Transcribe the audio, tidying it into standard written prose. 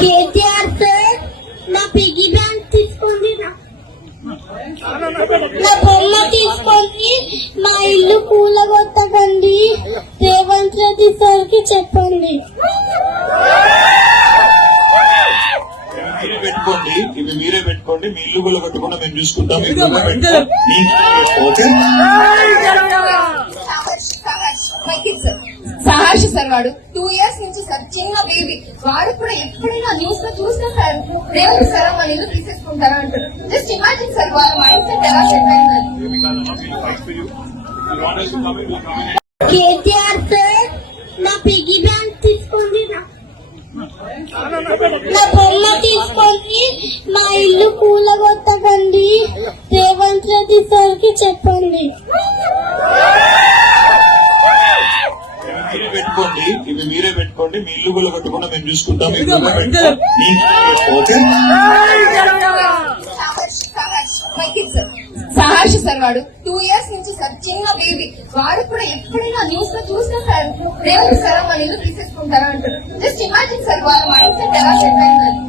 KTR sir నా piggy bank తీసుకోండి, నా బొమ్మ తీసుకోండి, మా ఇల్లు కూలగొట్టకండి, రేవంత్ రెడ్డి సార్ కి చెప్పండి. మీరే పెట్టుకోండి, మీ ఇల్లు కూడా కట్టుకుండా మేము చూసుకుంటాం. సహర్ష సార్ వాడు 2 years నుంచి సార్ చిన్న బేబీ, వాడు కూడా ఎప్పుడైనా న్యూస్ లో చూసినా సార్ రేవంత్ సార్ మన ఇల్లు తీసేసుకుంటారా అంటారు. జస్ట్ ఇమాజిన్ సార్ వాళ్ళ మైండ్ సెట్ ఎలా సెట్ అయిందని. కేటీఆర్ సార్ నా పిగ్గీ బ్యాంక్ తీసుకోండి, నా బొమ్మ తీసుకోండి, మా ఇల్లు కూలగొట్టకండి, రేవంత్ రెడ్డి సార్ కి చెప్పండి. మీరే పెట్టుకోండి, మీ ఇల్లు కూడా కట్టుకుండా మేము చూసుకుంటాం. సహర్ష సార్ వాడు 2 years నుంచి సార్ చిన్న బేబీ, వాడు కూడా ఎప్పుడైనా న్యూస్ లో చూసినా సార్ రేవంత్ సార్ మన ఇల్లు తీసేసుకుంటారా అంటారు. జస్ట్ ఇమాజిన్ సార్ వాళ్ళ మైండ్ సెట్ ఎలా సెట్ అయిందని.